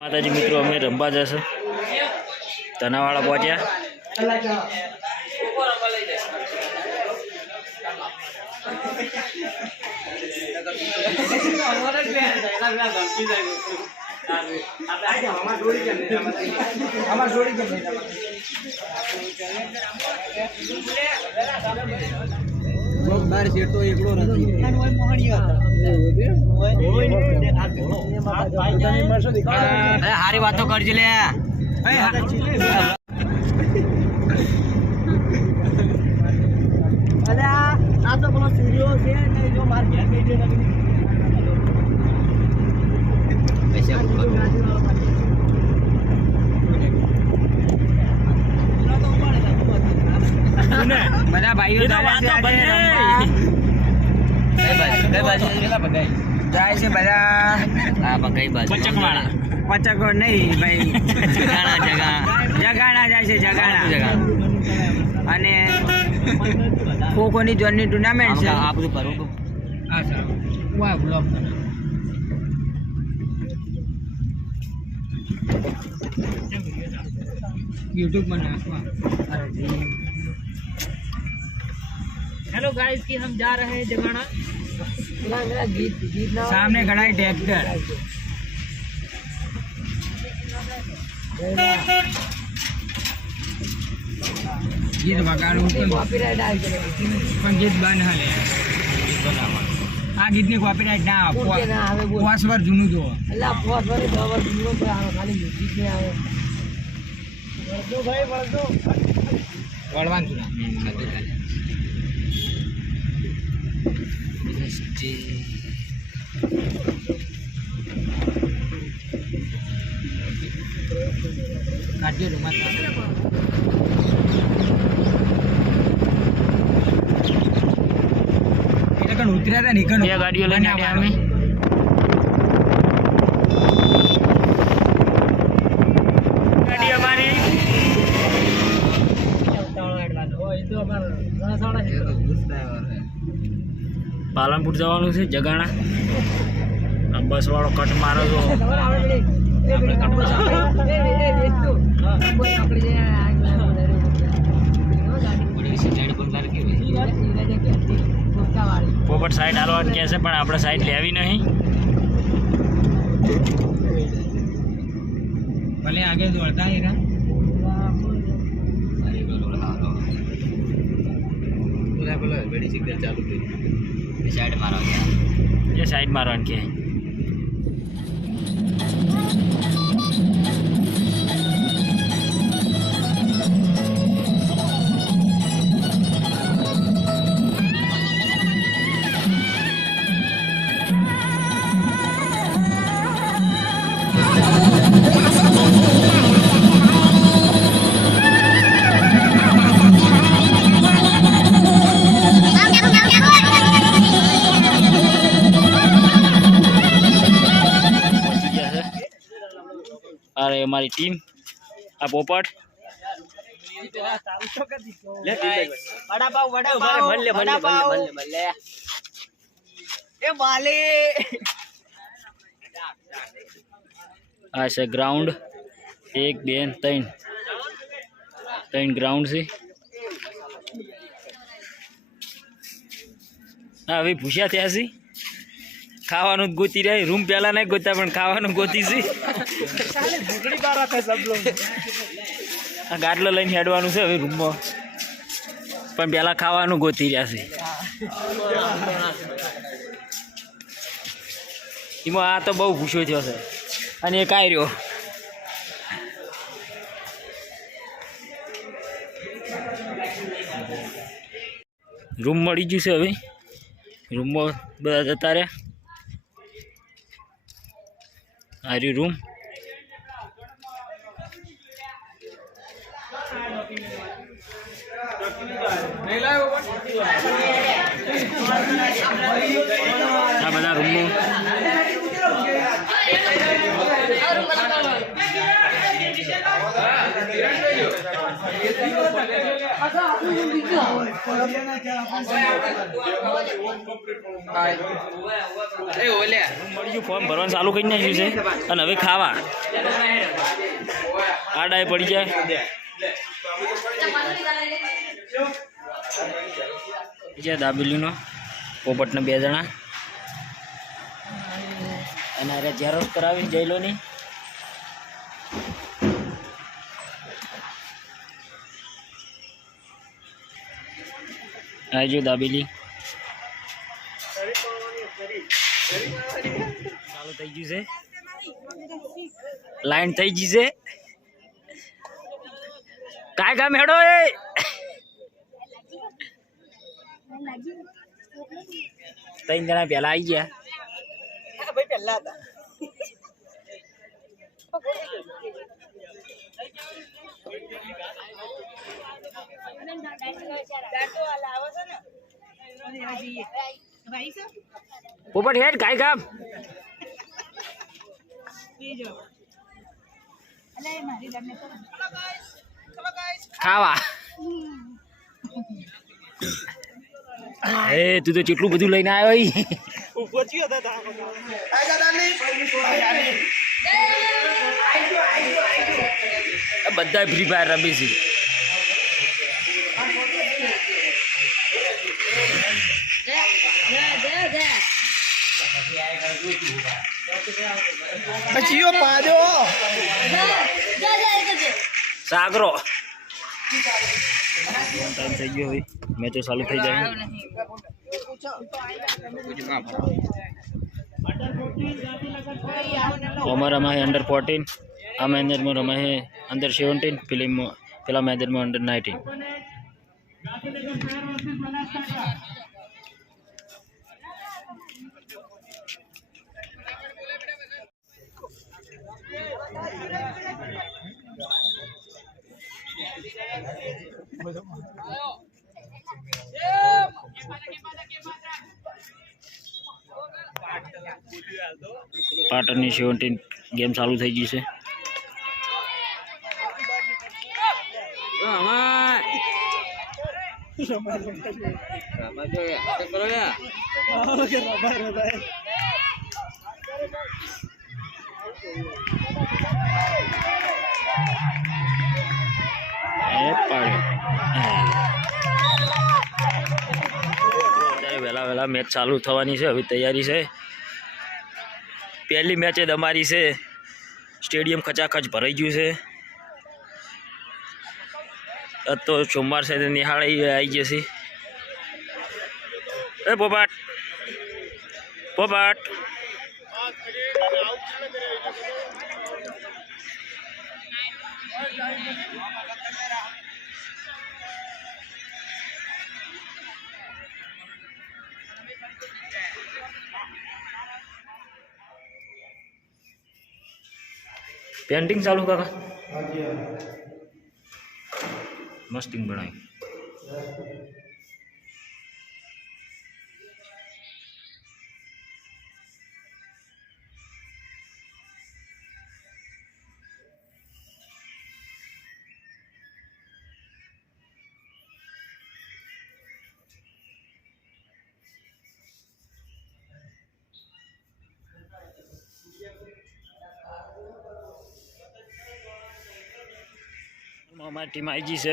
માતાજી મિત્રો અમે રંબા જશે ધનાવાળા પહોંચ્યા બાર શેર તો એકલો નથી હારી વાતો કરજે લે આ તો પેલો સૂર્યો છે ને જો માર ઘેર બેઠે બધા ભાઈઓ જાય છે પચકો નહીં ભાઈ જગાણા જાય છે જગાણા અને ખોખોની જોનની ટુર્નામેન્ટ છે આ બધું કરું यूट्यूब में नाचवा हेलो गाइस कि हम जा रहे हैं जगाना सामने खड़ा है ट्रैक्टर गीत वगाड़ू पण गीत बन हाले आ गीत ની કોપીરાઈટ ના આવે 5 વર્ષ જૂનું જો એટલે 5 વર્ષ 10 વર્ષ જૂનું તો ખાલી ગીત ને આવે વળજો ભાઈ વળજો વળવાનું છું કાઢ્યો રૂમાલ એટલે કણ ઉતર્યા હતા નીકળ બે ગાડીઓ લઈને આવ્યા અમે ગાડી અમારી પાલનપુર જવાનું છે જગાણા આ બસ વાળો કટ મારો છો પોપટ સાઈડ હાલવાનું કહે છે પણ આપણે સાઈડ લેવી નહીં ભલે આગે દોડતા હીરા સાઈડ મારવાનું એ સાઈડ મારવાનું કે અરે અમારી ટીમ આ પોપટ આ છે ગ્રાઉન્ડ 1 2 3 ગ્રાઉન્ડ છે હા હવે ભૂસ્યા થયા છે ખાવાનું ગોતી રહ્યા રૂમ પહેલા નહીં ગોતા પણ ખાવાનું ગોતી છે આ ગાડલો લઈને હેડવાનું છે હવે રૂમમાં પણ પહેલા ખાવાનું ગોતી રહ્યા છે એમાં આ તો બહુ ભૂસ્યો થયો છે અને એક આવ્યો રૂમ મળી ગયું છે હવે રૂમમાં બધા જતા રહ્યા આર્યું રૂમ આ બધા રૂમમાં ફોર્મ ભરવાનું ચાલુ કરી નાખ્યું છે અને હવે ખાવા આડાએ પડી જાય. દાબેલીનો પોપટને 2 જણા અને અરે ઝેરોક્ષ કરાવી જઈલોની. આ જો દાબેલી ચાલુ થઈ ગયું છે, લાઈન થઈ ગઈ છે. काय काम हेडो ए 3 જણા પહેલા આવી ગયા. ભાઈ પહેલા હતા. પોપટ હેડ काय काम ખાવા. એ તું તો કેટલું બધું લઈને આવ્યો. બધા ફ્રી ફાયર રમી છે. સાગરો ટાઈમ થઈ ગયો ભાઈ, મેચો ચાલુ થઈ જાય. અમારા રમાય અંડર 14, આ મેદાનમાં રમાય અંડર 17, પેલા મેદાનમાં અંડર 19. પાટણની 17 ગેમ ચાલુ થઈ ગઈ છે. વહેલા મેચ ચાલુ થવાની છે. હવે તૈયારી છે. પહેલી મેચ જ અમારી છે. સ્ટેડિયમ ખચાખચ ભરાઈ ગયું છે. તો સોમવાર છે તો નિહાળ આવી જશે. એ પોપટ પોપટ पेंटिंग चालू काका मस्तिंग बनाई हमारी टीम आई जी से